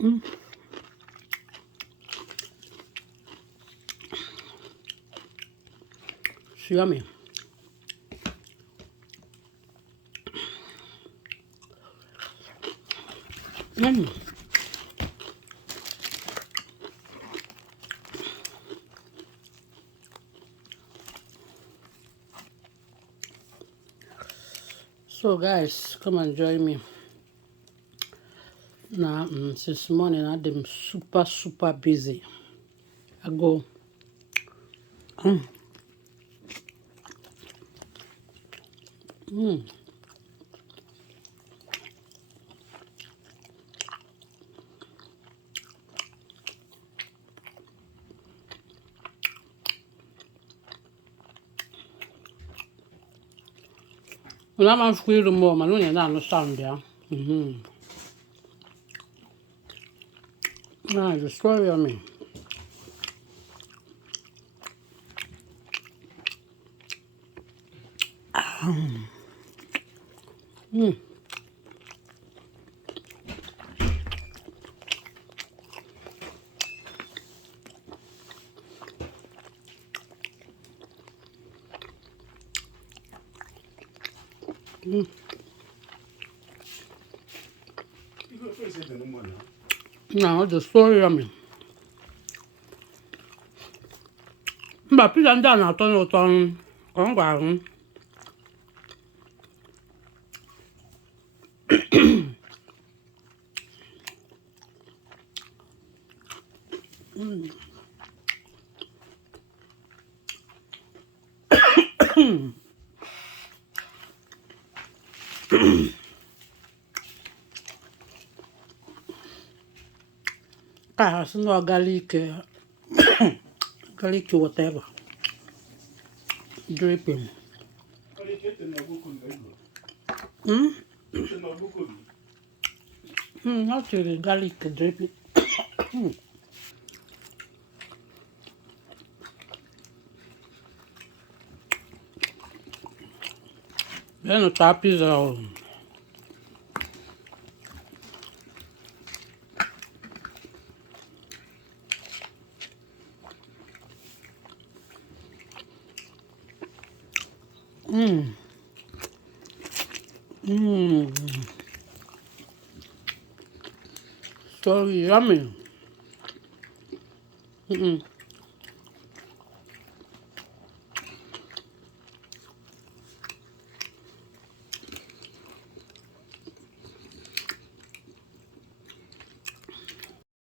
Mm. It's yummy. Mm. So guys, come and join me. Now, since morning I'm super busy. I go. Mm. Mm. When I'm free the more, I don't understand there. Nah, the story of me. Mm. Mm. Now the story of me. But pizza and down out on Kongwang. I has no garlic, garlic whatever. Dripping. Hmm? Not really garlic dripping. Then the top is Mmm. Mmm. So yummy.